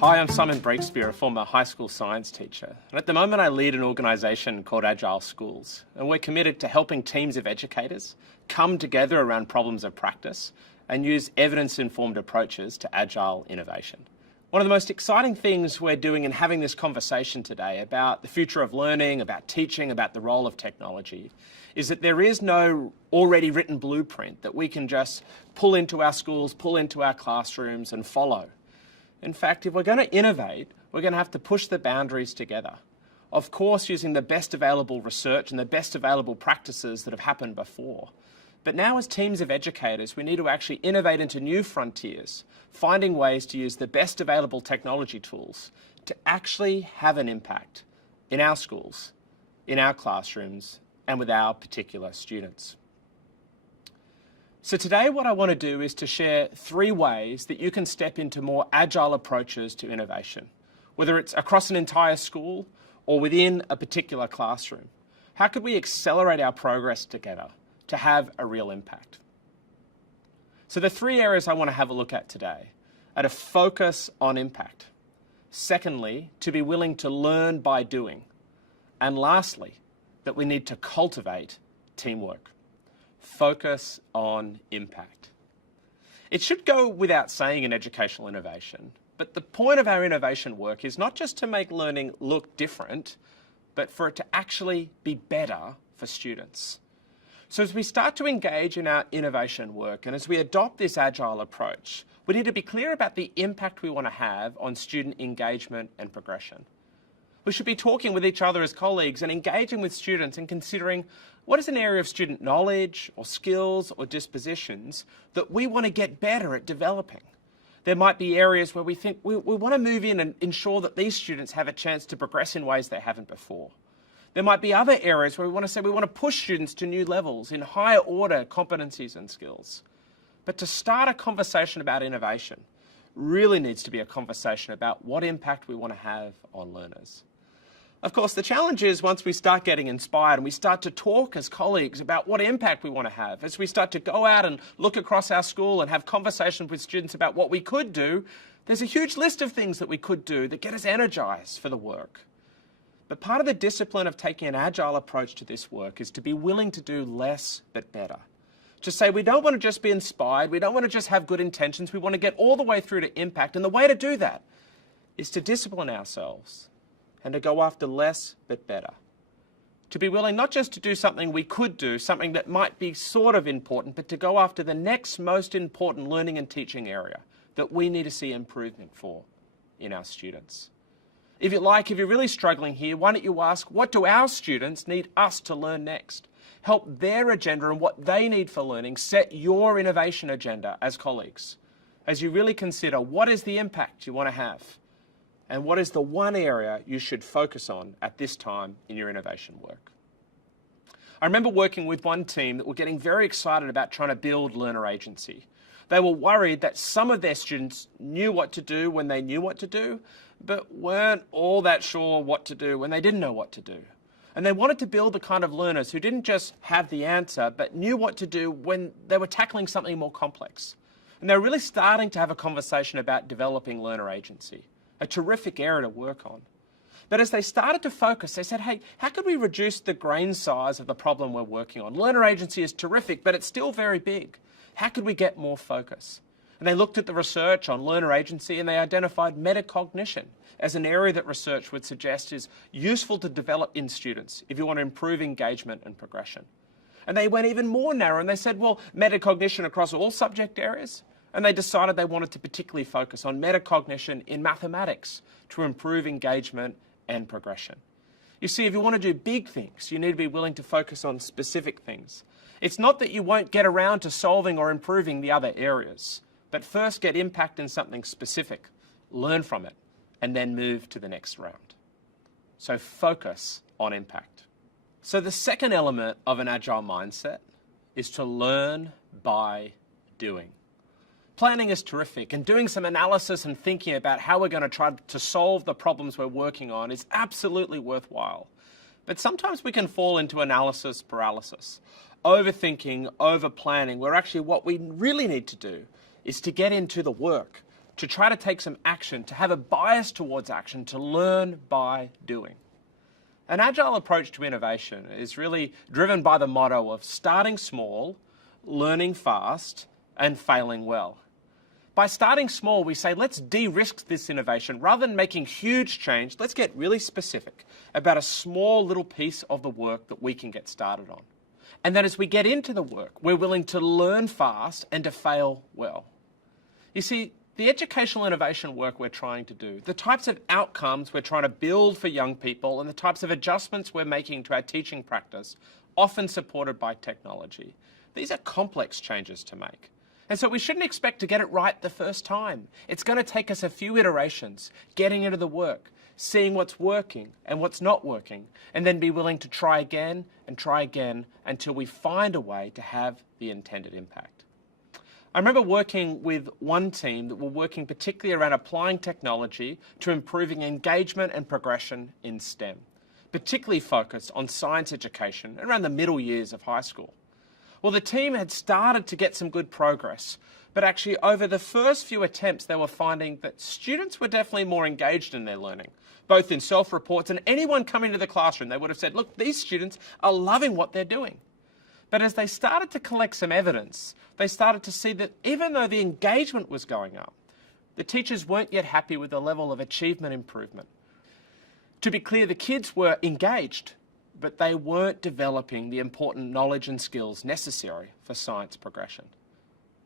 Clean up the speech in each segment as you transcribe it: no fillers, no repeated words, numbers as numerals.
Hi, I'm Simon Breakspear, a former high school science teacher. And at the moment I lead an organisation called Agile Schools. And we're committed to helping teams of educators come together around problems of practice and use evidence-informed approaches to Agile innovation. One of the most exciting things we're doing in having this conversation today about the future of learning, about teaching, about the role of technology, is that there is no already written blueprint that we can just pull into our schools, pull into our classrooms and follow. In fact, if we're going to innovate, we're going to have to push the boundaries together. Of course, using the best available research and the best available practices that have happened before. But now as teams of educators, we need to actually innovate into new frontiers, finding ways to use the best available technology tools to actually have an impact in our schools, in our classrooms, and with our particular students. So today what I want to do is to share 3 ways that you can step into more agile approaches to innovation, whether it's across an entire school or within a particular classroom. How could we accelerate our progress together to have a real impact? So the 3 areas I want to have a look at today are to focus on impact. Secondly, to be willing to learn by doing. And lastly, that we need to cultivate teamwork. Focus on impact. It should go without saying in educational innovation, but the point of our innovation work is not just to make learning look different, but for it to actually be better for students. So as we start to engage in our innovation work and as we adopt this agile approach, we need to be clear about the impact we want to have on student engagement and progression. We should be talking with each other as colleagues and engaging with students and considering what is an area of student knowledge or skills or dispositions that we want to get better at developing. There might be areas where we think we want to move in and ensure that these students have a chance to progress in ways they haven't before. There might be other areas where we want to say we want to push students to new levels in higher order competencies and skills. But to start a conversation about innovation really needs to be a conversation about what impact we want to have on learners. Of course, the challenge is once we start getting inspired and we start to talk as colleagues about what impact we want to have, as we start to go out and look across our school and have conversations with students about what we could do, there's a huge list of things that we could do that get us energized for the work. But part of the discipline of taking an agile approach to this work is to be willing to do less but better. To say we don't want to just be inspired, we don't want to just have good intentions, we want to get all the way through to impact, and the way to do that is to discipline ourselves and to go after less but better. To be willing not just to do something we could do, something that might be sort of important, but to go after the next most important learning and teaching area that we need to see improvement for in our students. If you're really struggling here, why don't you ask, what do our students need us to learn next? Help their agenda and what they need for learning set your innovation agenda as colleagues, as you really consider what is the impact you want to have. And what is the one area you should focus on at this time in your innovation work? I remember working with one team that were getting very excited about trying to build learner agency. They were worried that some of their students knew what to do when they knew what to do, but weren't all that sure what to do when they didn't know what to do. And they wanted to build the kind of learners who didn't just have the answer, but knew what to do when they were tackling something more complex. And they were really starting to have a conversation about developing learner agency. A terrific area to work on. But as they started to focus, they said, hey, how could we reduce the grain size of the problem we're working on? Learner agency is terrific, but it's still very big. How could we get more focus? And they looked at the research on learner agency and they identified metacognition as an area that research would suggest is useful to develop in students if you want to improve engagement and progression. And they went even more narrow and they said, well, metacognition across all subject areas. And they decided they wanted to particularly focus on metacognition in mathematics to improve engagement and progression. You see, if you want to do big things, you need to be willing to focus on specific things. It's not that you won't get around to solving or improving the other areas, but first get impact in something specific, learn from it, and then move to the next round. So focus on impact. So the second element of an agile mindset is to learn by doing. Planning is terrific, and doing some analysis and thinking about how we're going to try to solve the problems we're working on is absolutely worthwhile. But sometimes we can fall into analysis paralysis, overthinking, over-planning, where actually what we really need to do is to get into the work, to try to take some action, to have a bias towards action, to learn by doing. An agile approach to innovation is really driven by the motto of starting small, learning fast, and failing well. By starting small, we say, let's de-risk this innovation. Rather than making huge change, let's get really specific about a small little piece of the work that we can get started on. And then as we get into the work, we're willing to learn fast and to fail well. You see, the educational innovation work we're trying to do, the types of outcomes we're trying to build for young people, and the types of adjustments we're making to our teaching practice, often supported by technology, these are complex changes to make. And so we shouldn't expect to get it right the first time. It's going to take us a few iterations, getting into the work, seeing what's working and what's not working, and then be willing to try again until we find a way to have the intended impact. I remember working with one team that were working particularly around applying technology to improving engagement and progression in STEM, particularly focused on science education around the middle years of high school. Well, the team had started to get some good progress, but actually over the first few attempts, they were finding that students were definitely more engaged in their learning, both in self-reports and anyone coming to the classroom. They would have said, look, these students are loving what they're doing. But as they started to collect some evidence, they started to see that even though the engagement was going up, the teachers weren't yet happy with the level of achievement improvement. To be clear, the kids were engaged, but they weren't developing the important knowledge and skills necessary for science progression.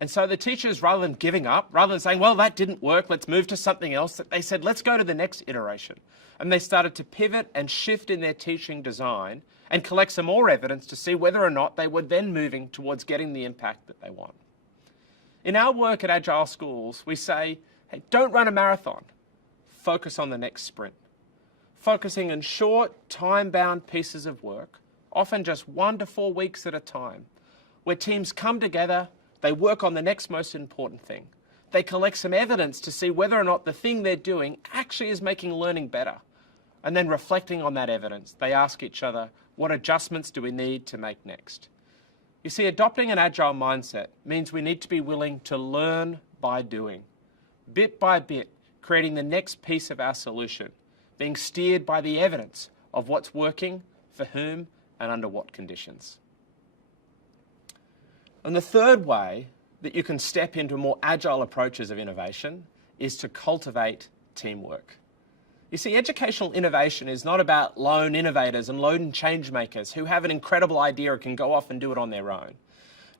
And so the teachers, rather than giving up, rather than saying, well, that didn't work, let's move to something else, they said, let's go to the next iteration. And they started to pivot and shift in their teaching design and collect some more evidence to see whether or not they were then moving towards getting the impact that they want. In our work at Agile Schools, we say, hey, don't run a marathon, focus on the next sprint. Focusing on short, time-bound pieces of work, often just 1 to 4 weeks at a time, where teams come together, they work on the next most important thing. They collect some evidence to see whether or not the thing they're doing actually is making learning better. And then reflecting on that evidence, they ask each other, what adjustments do we need to make next? You see, adopting an agile mindset means we need to be willing to learn by doing, bit by bit, creating the next piece of our solution, being steered by the evidence of what's working, for whom, and under what conditions. And the third way that you can step into more agile approaches of innovation is to cultivate teamwork. You see, educational innovation is not about lone innovators and lone change makers who have an incredible idea and can go off and do it on their own.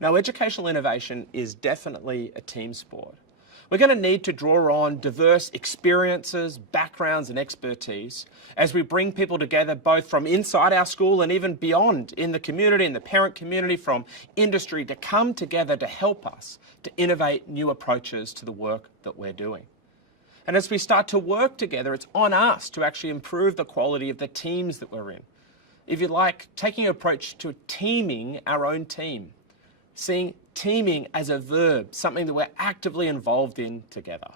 No, educational innovation is definitely a team sport. We're going to need to draw on diverse experiences, backgrounds, and expertise as we bring people together both from inside our school and even beyond in the community, in the parent community, from industry, to come together to help us to innovate new approaches to the work that we're doing. And as we start to work together, it's on us to actually improve the quality of the teams that we're in. If you like, taking an approach to teaming our own team, seeing teaming as a verb, something that we're actively involved in together.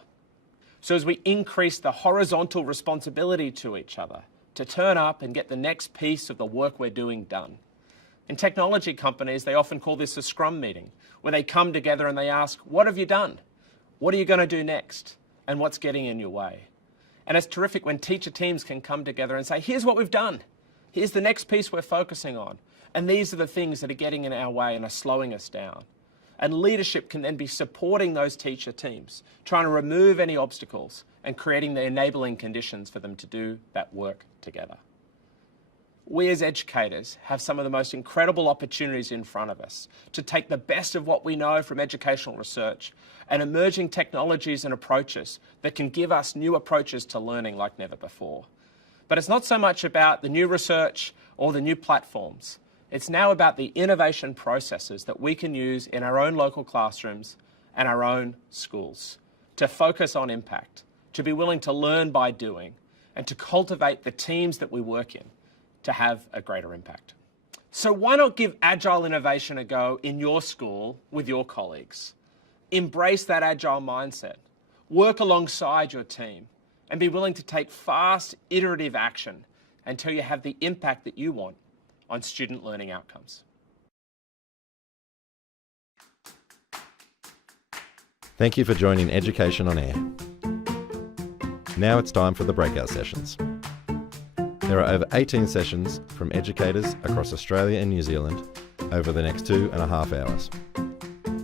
So as we increase the horizontal responsibility to each other, to turn up and get the next piece of the work we're doing done. In technology companies, they often call this a Scrum Meeting, where they come together and they ask, what have you done? What are you going to do next? And what's getting in your way? And it's terrific when teacher teams can come together and say, here's what we've done. Here's the next piece we're focusing on. And these are the things that are getting in our way and are slowing us down. And leadership can then be supporting those teacher teams, trying to remove any obstacles and creating the enabling conditions for them to do that work together. We as educators have some of the most incredible opportunities in front of us to take the best of what we know from educational research and emerging technologies and approaches that can give us new approaches to learning like never before. But it's not so much about the new research or the new platforms. It's now about the innovation processes that we can use in our own local classrooms and our own schools to focus on impact, to be willing to learn by doing, and to cultivate the teams that we work in to have a greater impact. So why not give agile innovation a go in your school with your colleagues? Embrace that agile mindset. Work alongside your team and be willing to take fast, iterative action until you have the impact that you want on student learning outcomes. Thank you for joining Education on Air. Now it's time for the Breakout Sessions. There are over 18 sessions from educators across Australia and New Zealand over the next 2.5 hours.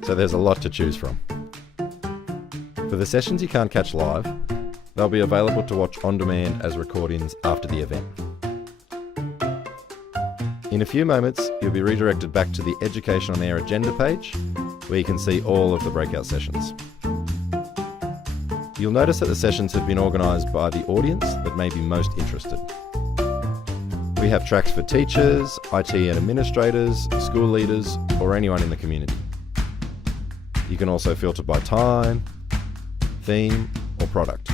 So there's a lot to choose from. For the sessions you can't catch live, they'll be available to watch on demand as recordings after the event. In a few moments, you'll be redirected back to the Education on Air agenda page, where you can see all of the breakout sessions. You'll notice that the sessions have been organised by the audience that may be most interested. We have tracks for teachers, IT and administrators, school leaders, or anyone in the community. You can also filter by time, theme, or product.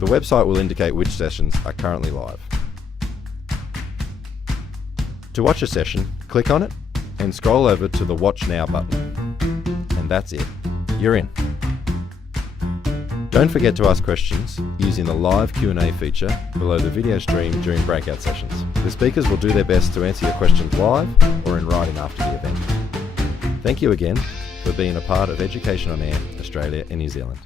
The website will indicate which sessions are currently live. To watch a session, click on it and scroll over to the Watch Now button. And that's it. You're in. Don't forget to ask questions using the live Q&A feature below the video stream during breakout sessions. The speakers will do their best to answer your questions live or in writing after the event. Thank you again for being a part of Education on Air, Australia and New Zealand.